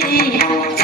Hare